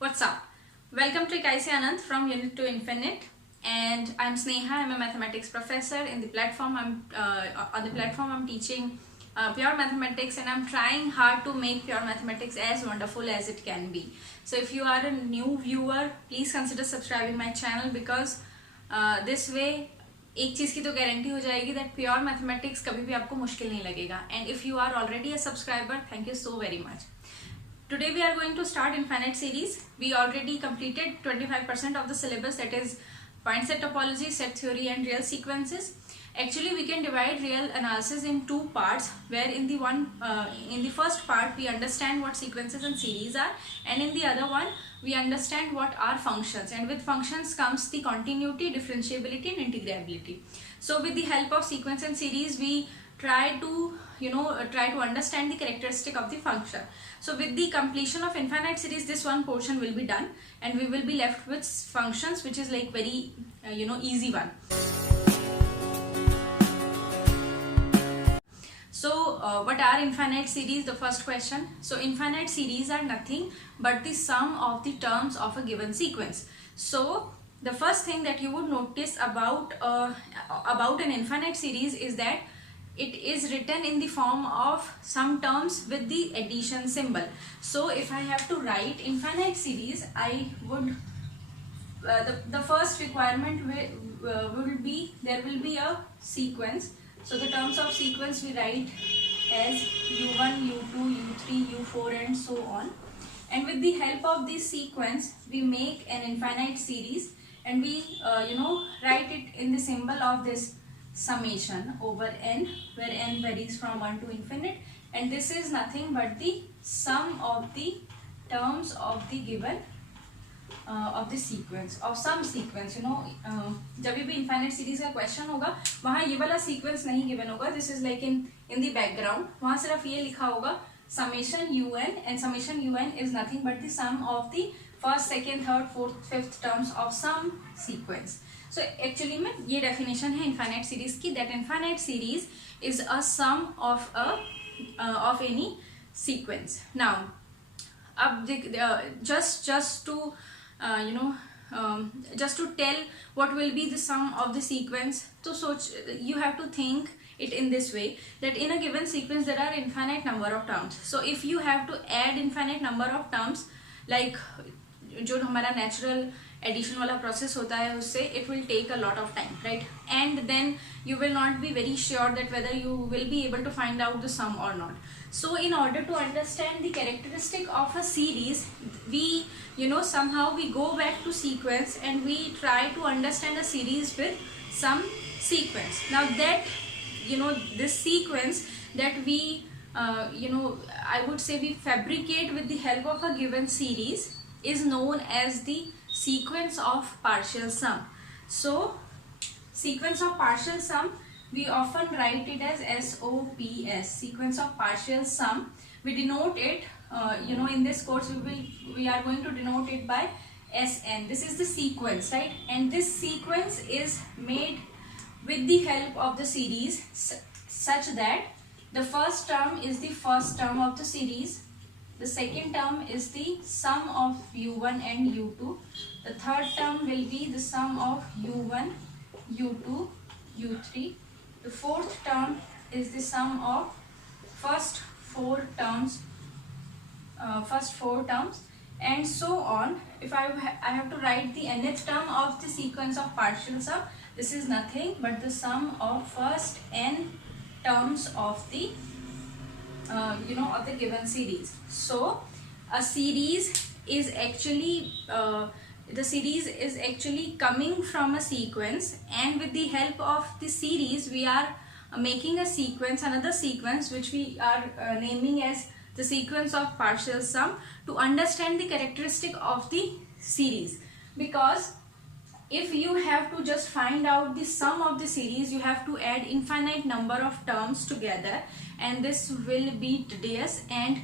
What's up? Welcome to Kaisi Anand from Unit to Infinite, and I'm Sneha. I'm a mathematics professor. In the platform, I'm teaching pure mathematics, and I'm trying hard to make pure mathematics as wonderful as it can be. So, if you are a new viewer, please consider subscribing my channel because this way एक चीज की तो guarantee हो जाएगी that pure mathematics कभी भी आपको मुश्किल नहीं लगेगा. And if you are already a subscriber, thank you so very much. Today we are going to start infinite series. We already completed 25% of the syllabus, that is point set topology, set theory and real sequences. Actually we can divide real analysis in two parts, where in the first part we understand what sequences and series are, and in the other one we understand what are functions, and with functions comes the continuity, differentiability and integrability. So with the help of sequence and series we try to understand the characteristic of the function. So with the completion of infinite series, this one portion will be done and we will be left with functions, which is like very easy one. So what are infinite series? The first question. So infinite series are nothing but the sum of the terms of a given sequence. So the first thing that you would notice about an infinite series is that it is written in the form of some terms with the addition symbol. So if I have to write infinite series, I would the first requirement will be there will be a sequence. So the terms of sequence we write as u1, u2, u3, u4 and so on. And with the help of this sequence we make an infinite series, and we write it in the symbol of this summation over n, where n varies from 1 to infinite, and this is nothing but the sum of the terms of the given of the sequence of some sequence. जब भी infinite series का question होगा वहाँ ये वाला sequence नहीं given होगा, this is like in the background. वहाँ सिर्फ ये लिखा होगा summation un, and summation un is nothing but the sum of the first, second, third, fourth, fifth terms of some sequence. So actually में ये definition है infinite series की, that infinite series is a sum of any sequence. Now अब just to just to tell what will be the sum of the sequence, so you have to think it in this way, that in a given sequence there are infinite number of terms. So if you have to add infinite number of terms, like जो हमारा natural addition वाला process होता है उससे, it will take a lot of time, right? And then you will not be very sure that whether you will be able to find out the sum or not. So in order to understand the characteristic of a series, we somehow we go back to sequence and we try to understand a series with some sequence. Now that this sequence that we I would say we fabricate with the help of a given series is known as the sequence of partial sum. So sequence of partial sum, we often write it as SOPS, sequence of partial sum. We denote it in this course we are going to denote it by SN. This is the sequence, right? And this sequence is made with the help of the series such that the first term is the first term of the series, the second term is the sum of u1 and u2, the third term will be the sum of u1, u2, u3, the fourth term is the sum of first four terms, and so on. If I have to write the nth term of the sequence of partial sum, this is nothing but the sum of first n terms of the of the given series. So a series is actually the series is actually coming from a sequence, and with the help of the series we are making a sequence, another sequence which we are naming as the sequence of partial sum, to understand the characteristic of the series. Because if you have to just find out the sum of the series, you have to add infinite number of terms together, and this will be tedious and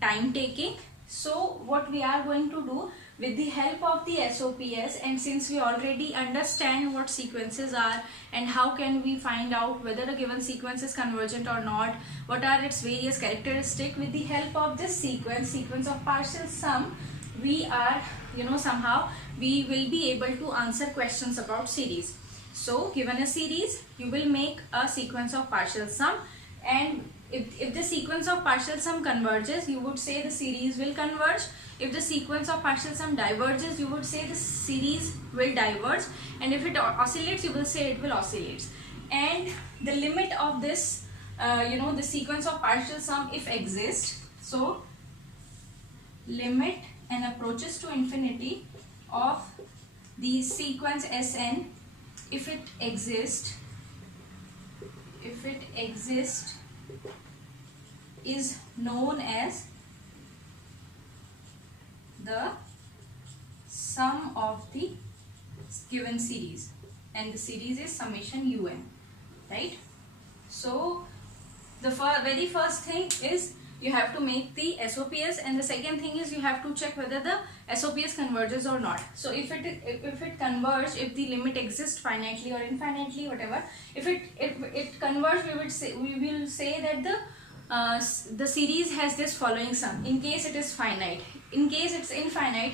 time taking. So what we are going to do with the help of the SOPS, and since we already understand what sequences are and how can we find out whether a given sequence is convergent or not, what are its various characteristics, with the help of this sequence of partial sum, we are, somehow we will be able to answer questions about series. So given a series, you will make a sequence of partial sum, and if the sequence of partial sum converges, you would say the series will converge. If the sequence of partial sum diverges, you would say the series will diverge, and if it oscillates, you will say it will oscillate. And the limit of this, the sequence of partial sum, if exists, so limit and approaches to infinity of the sequence Sn, if it exists, is known as the sum of the given series, and the series is summation un, right? So the very first thing is you have to make the SOPs, and the second thing is you have to check whether the SOPs converges or not. So if it converges, if the limit exists finitely or infinitely, whatever, if it converges, we will say that the series has this following sum in case it is finite. In case it's infinite,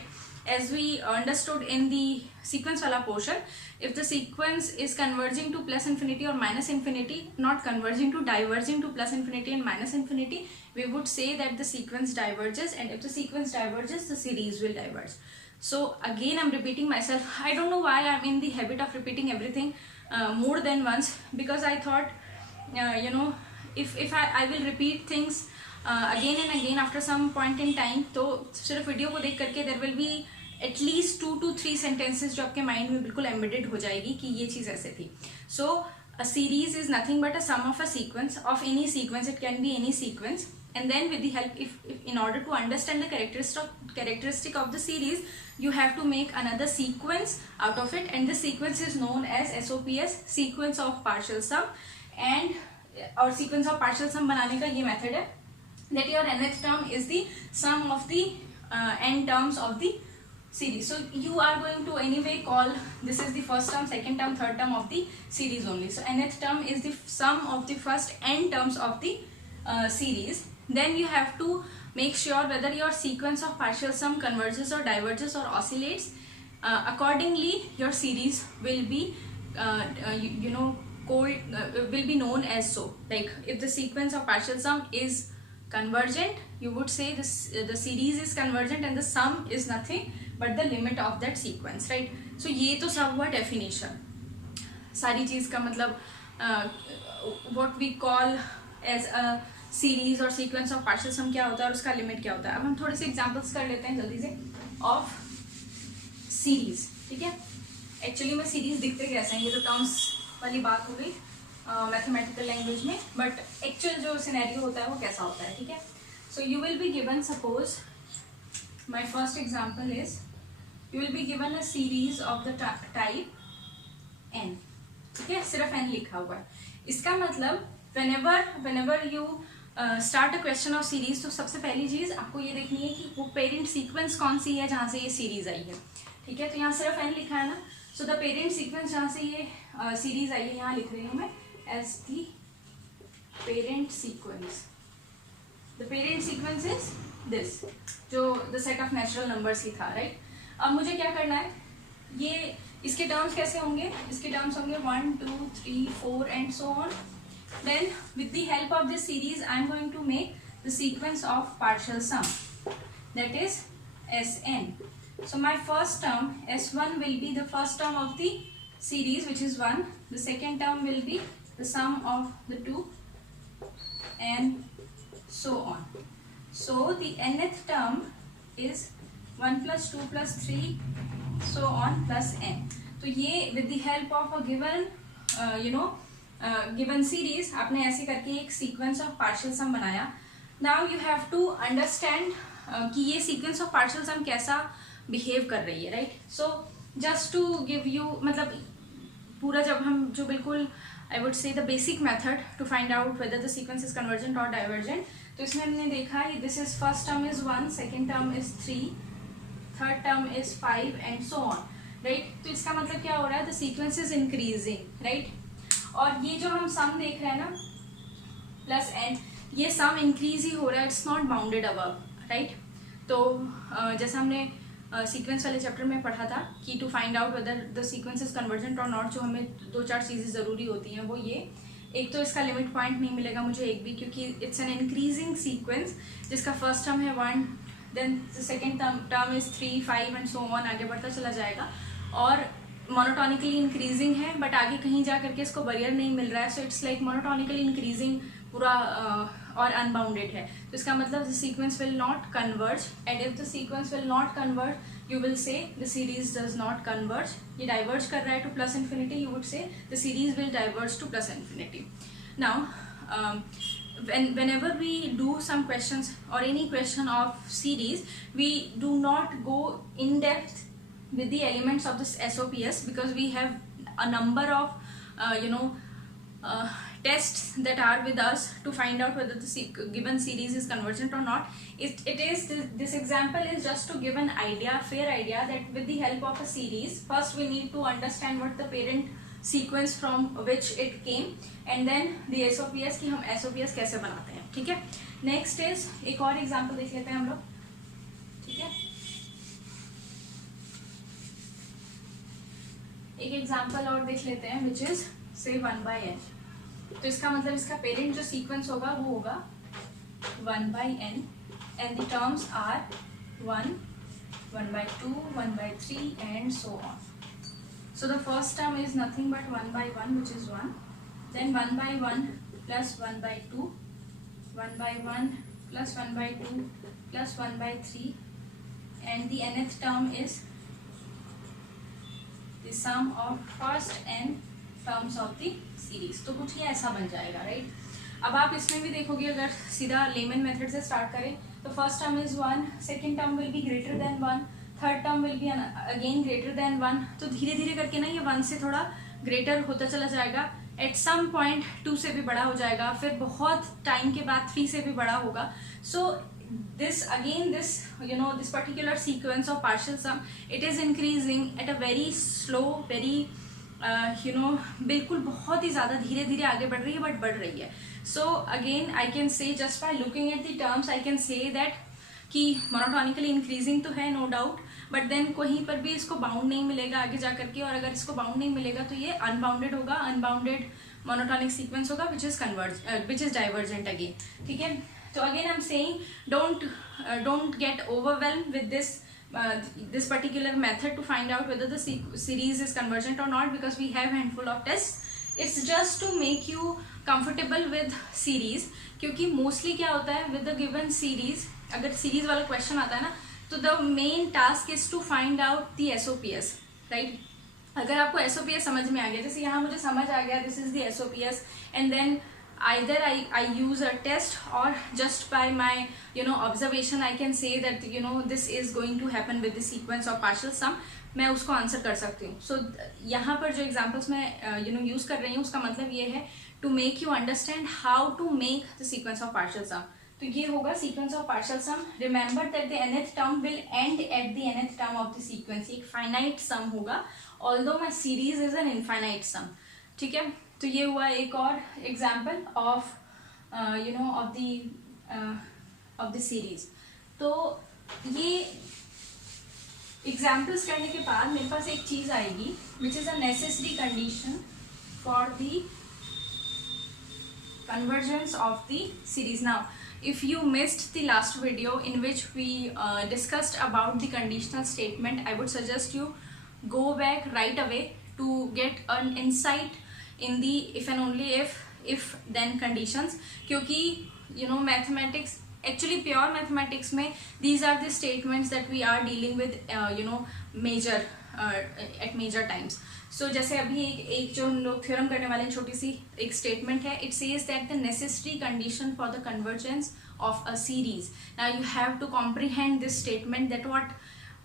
as we understood in the sequence wala portion, if the sequence is converging to plus infinity or minus infinity, not converging to diverging to plus infinity and minus infinity, we would say that the sequence diverges, and if the sequence diverges, the series will diverge. So again, I'm repeating myself. I don't know why I'm in the habit of repeating everything more than once, because I thought, if I will repeat things again and again after some point in time, तो सिर्फ video को देख करके there will be at least 2 to 3 sentences जो आपके mind में बिल्कुल embedded हो जाएगी कि ये चीज़ ऐसे थी. So a series is nothing but a sum of a sequence of any sequence. It can be any sequence, and then with the help, if in order to understand the characteristic of the series, you have to make another sequence out of it, and this sequence is known as SOPs, sequence of partial sum. And और sequence of partial sum बनाने का ये method है that your nth term is the sum of the n terms of the series. So you are going to anyway call this is the first term, second term, third term of the series only. So nth term is the sum of the first n terms of the series. Then you have to make sure whether your sequence of partial sum converges or diverges or oscillates. Accordingly, your series will be will be known as so. Like if the sequence of partial sum is convergent, you would say this the series is convergent and the sum is nothing but the limit of that sequence, right? So ये तो सब हुआ definition. सारी चीज़ का मतलब what we call as a series और sequence of partial sum क्या होता है और उसका limit क्या होता है. अब हम थोड़े से examples कर लेते हैं जल्दी से of series, ठीक है? Actually में series दिखते कैसे हैं, ये तो terms वाली बात हो गई मैथमेटिकल लैंग्वेज में, बट एक्चुअल जो सिनेरियो होता है वो कैसा होता है, ठीक है? So you will be given, suppose my first example is you will be given a series of the type n, ठीक है? सिर्फ n लिखा हुआ है. इसका मतलब whenever you start a question of series, तो सबसे पहली चीज आपको ये देखनी है कि वो पेरेंट सीक्वेंस कौन सी है जहाँ से ये सीरीज आई है, ठीक है? तो यहाँ सिर्फ n लिखा है ना, सो द पेरेंट सीक्वेंस जहाँ से ये सीरीज आई है, यहाँ लिख रही हूँ मैं as the parent sequence. The parent sequence is this, जो the set of natural numbers ही था, right? अब मुझे क्या करना है, ये इसके टर्म्स कैसे होंगे? इसके टर्म्स होंगे 1 2 3 4 and so on. Then with the help of this series I am going to make the sequence of partial sum, that is Sn. So my first term S1 will be the first term of the series, which is 1. The second term will be the sum of the two, and so on. So the nth term is 1 plus 2 plus 3 so on plus n. तो ये with the help of a given given series आपने ऐसे करके एक sequence of partial sum बनाया. Now you have to understand कि ये sequence of partial sum कैसा behave कर रही है, right? So just to give you, मतलब पूरा जब हम जो बिल्कुल I would say the basic method to find out whether the sequence is convergent or divergent. तो इसमें हमने देखा this is first term is 1, second term is 3, third term is 5 and so on, right? तो इसका मतलब क्या हो रहा है, the sequence is increasing, right? और ये जो हम sum देख रहे हैं ना plus n, ये sum increase ही हो रहा है, it's not bounded above, right? तो जैसा हमने सीक्वेंस वाले चैप्टर में पढ़ा था कि to find out whether the sequence is convergent और नॉट, जो हमें 2-4 चीज़ें ज़रूरी होती हैं वो ये, एक तो इसका लिमिट पॉइंट नहीं मिलेगा मुझे एक भी, क्योंकि इट्स एन इंक्रीजिंग सीक्वेंस जिसका फर्स्ट टर्म है 1, then second term is 3, 5 and so on, आगे बढ़ता चला जाएगा, और मोनोटोनिकली इंक्रीजिंग है, बट आगे कहीं जा करके इसको बरियर नहीं मिल रहा है, so it's like monotonically increasing पूरा और अनबाउंडेड है। तो इसका मतलब the sequence will not converge, and if the sequence will not converge you will say the series does not converge. ये डाइवर्ज कर रहा है two plus infinity, you would say the series will diverge two plus infinity. Now whenever we do some questions or any question of series, we do not go in depth with the elements of this SOPS because we have a number of tests that are with us to find out whether the given series is convergent or not. It is this example is just to give an idea, fair idea, that with the help of a series, first we need to understand what the parent sequence from which it came, and then the SOPS कि हम SOPS कैसे बनाते हैं। ठीक है, next is एक और example देख लेते हैं हम लोग। ठीक है, एक एग्जाम्पल और देख लेते हैं विच इज से 1/n। तो इसका मतलब इसका पेरेंट जो सीक्वेंस होगा वो होगा 1/n and the terms are 1, 1/2, 1/3 and so on. So the first term is nothing but 1/1, which is 1, then 1/1 plus 1/2, 1/1 plus 1/2 plus 1/3, and the nth term is the sum of first n terms of the series। तो कुछ ये ऐसा बन जाएगा, right. अब आप इसमें भी देखोगे, अगर सीधा लेमन मेथड से स्टार्ट करें तो first term is 1, second term will be greater than 1, third term will be again greater than 1, तो धीरे धीरे करके ना ये 1 से थोड़ा ग्रेटर होता चला जाएगा, एट सम पॉइंट 2 से भी बड़ा हो जाएगा, फिर बहुत टाइम के बाद 3 से भी बड़ा होगा। सो this again this this particular sequence of partial sum, it is increasing at a very slow, very बिल्कुल बहुत ही ज़्यादा धीरे धीरे आगे बढ़ रही है, बट बढ़ रही है। So again I can say just by looking at the terms I can say that कि मोनोटोनिकली इंक्रीजिंग तो है नो डाउट, बट देन कहीं पर भी इसको बाउंड नहीं मिलेगा आगे जा करके, और अगर इसको बाउंड नहीं मिलेगा तो ये अनबाउंडेड होगा, अनबाउंडेड मोनोटोनिक सीक्वेंस होगा विच इज डाइवर्जेंट अगेन। ठीक है, तो again I am saying don't get overwhelm with this particular method to find out whether the series is convergent or not, because we have handful of tests. It's just to make you comfortable with series, क्योंकि mostly क्या होता है with the given series, अगर series वाला question आता है ना, तो the main task is to find out the SOPS, right? अगर आपको SOPS समझ में आ गया, जैसे यहाँ मुझे समझ आ गया this is the SOPS, and then either I use a test or just by my observation I can say that this is going to happen with the sequence of partial sum, मैं उसको answer कर सकती हूँ। सो यहाँ पर जो examples मैं use कर रही हूँ उसका मतलब ये है to make you understand how to make the sequence of partial sum. तो ये होगा sequence of partial sum. Remember that the nth term will end at the nth term of the sequence. एक फाइनाइट सम होगा, although my series is an infinite sum. ठीक है, तो ये हुआ एक और example of of the series. तो ये एग्जाम्पल्स करने के बाद मेरे पास एक चीज आएगी which is a necessary condition for the convergence of the series. Now if you missed the last video in which we discussed about the conditional statement, I would suggest you go back right away to get an insight in the if and only if then conditions, क्योंकि mathematics, actually pure mathematics में these are the statements that we are dealing with major at major times. So जैसे अभी एक जो हम लोग theorem करने वाले हैं, छोटी सी एक स्टेटमेंट है, it says that the necessary condition for the convergence of a series. Now you have to comprehend this statement that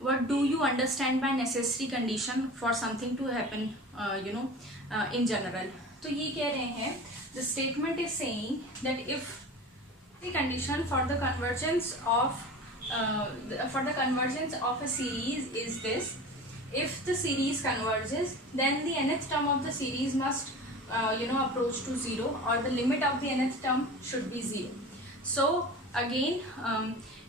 what do you understand by necessary condition for something to happen in general. तो ये कह रहे हैं the statement is saying that if the condition for the convergence of a series is this: if the series converges, then the nth term of the series must approach to 0, or the limit of the nth term should be 0. So again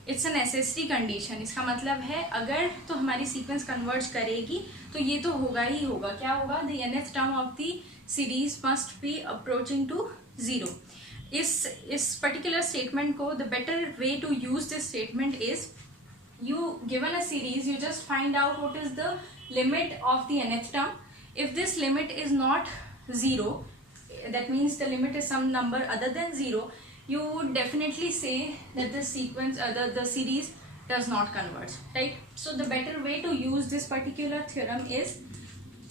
it's a necessary condition. इसका मतलब है अगर तो हमारी sequence converge करेगी तो ये तो होगा ही होगा। क्या होगा? The nth term of the series must be approaching to zero. इस पर्टिकुलर स्टेटमेंट को, the better way to use this statement is, you given a series, you just find out what is the limit of the nth term. If this limit is not 0, that means the limit is some number other than 0, you would definitely say that the sequence the series does not converge, right? So the better way to use this particular theorem is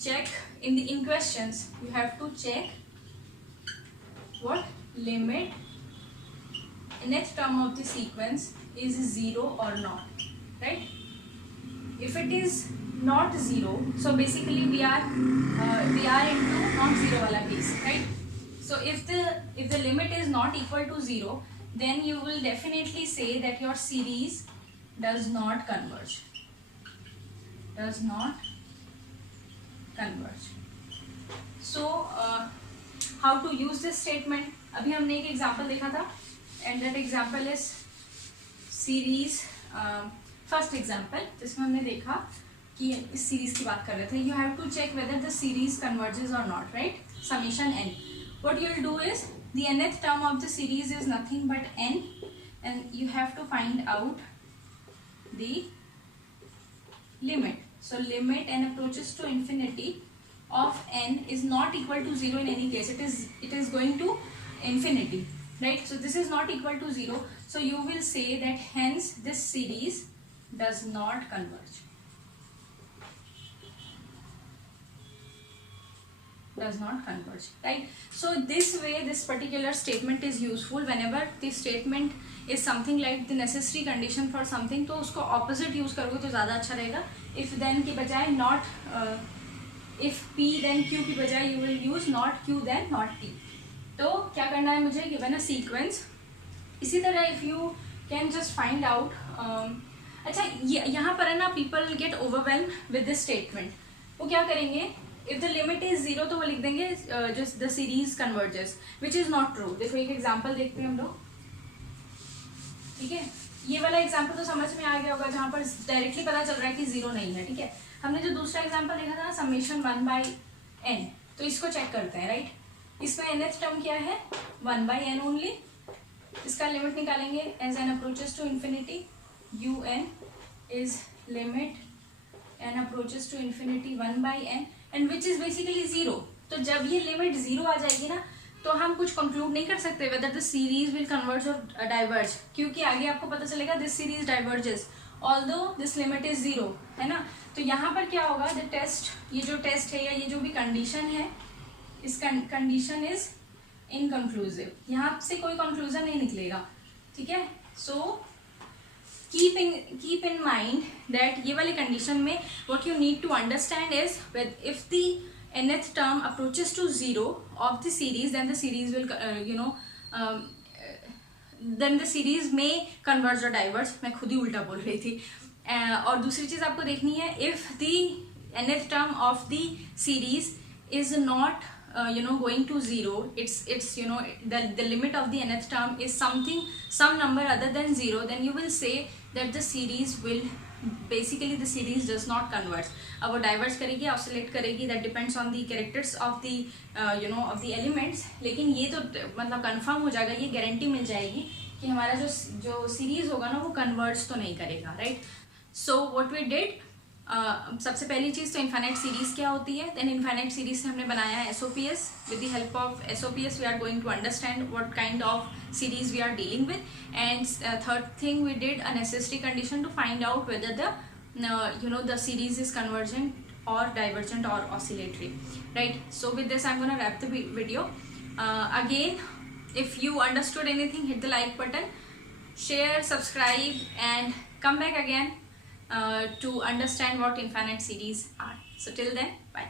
check in questions. You have to check what limit nth term of the sequence is 0 or not, right? If it is not 0, so basically we are into non-zero wala case, right? So if the limit is not equal to 0, then you will definitely say that your series does not converge. Does not converge. So how to use this statement? अभी हमने एक example देखा था, and that example is series first example, जिसमें हमने देखा कि इस सीरीज की बात कर रहे थे. You have to check whether the series converges or not, right? Summation n. What you will do is the nth term of the series is nothing but n, and you have to find out the limit. So limit n approaches to infinity of n is not equal to 0 in any case. It is going to infinity, right? So this is not equal to 0. So you will say that hence this series does not converge. Does not converge, right? So this way this particular statement is useful whenever the statement is something like the necessary condition for something, तो उसको opposite use करोगे तो ज़्यादा अच्छा रहेगा. If then की बजाय not if p then q की बजाय you will use not q then not p. तो क्या करना है मुझे? given a sequence. इसी तरह if you can just find out अच्छा यहाँ पर है ना, people get overwhelmed with this statement. वो क्या करेंगे? If the limit is 0 तो वो लिख देंगे just the series converges, which is not true. देखो एक एग्जाम्पल देखते हैं हम लोग, ठीक है? ये वाला एग्जाम्पल तो समझ में आ गया होगा, जहाँ पर डायरेक्टली पता चल रहा है कि 0 नहीं है, ठीक है? हमने जो दूसरा एग्जाम्पल देखा था ना, समेशन 1/n, तो इसको चेक करते हैं, राइट? इसमें nth टर्म क्या है? 1/n only. इसका लिमिट निकालेंगे as n approaches to infinity. un is limit n approaches to infinity 1/n, and which is basically 0. तो जब ये लिमिट 0 आ जाएगी ना, तो हम कुछ कंक्लूड नहीं कर सकते whether the series will converge or diverge, क्योंकि आगे आपको पता चलेगा this series diverges although this limit is 0, है ना? तो यहाँ पर क्या होगा? the test, ये जो टेस्ट है या ये जो भी कंडीशन है, इस कंडीशन इज इनकंक्लूसिव. यहाँ से कोई कंक्लूजन नहीं निकलेगा, ठीक है? सो keep in mind that ये वाली condition में what you need to understand is that if the nth term approaches to 0 of the series, then the series will then the series may converge or diverge. मैं खुद ही उल्टा बोल रही थी. और दूसरी चीज आपको देखनी है, if the nth term of the series is not going to 0, it's the limit of the nth term is some number other than 0, then you will say that the series will basically the series does not converge. अब वो diverge करेगी, oscillate करेगी, that depends on the characters of the of the elements. लेकिन ये तो मतलब confirm हो जाएगा, ये guarantee मिल जाएगी कि हमारा जो series होगा ना, वो converge तो नहीं करेगा, right? So what we did, सबसे पहली चीज तो इनफाइनाइट सीरीज क्या होती है. देन इनफाइनाइट सीरीज से हमने बनाया है SOPS. With the help of SOPS we are going to understand what kind of series we are dealing with. And third thing, we did a necessary condition to find out whether the series is convergent or divergent or oscillatory, right? So with this I'm gonna wrap the video. Again, if you understood anything, hit the like button, share, subscribe, and come back again to understand what infinite series are. So till then, bye.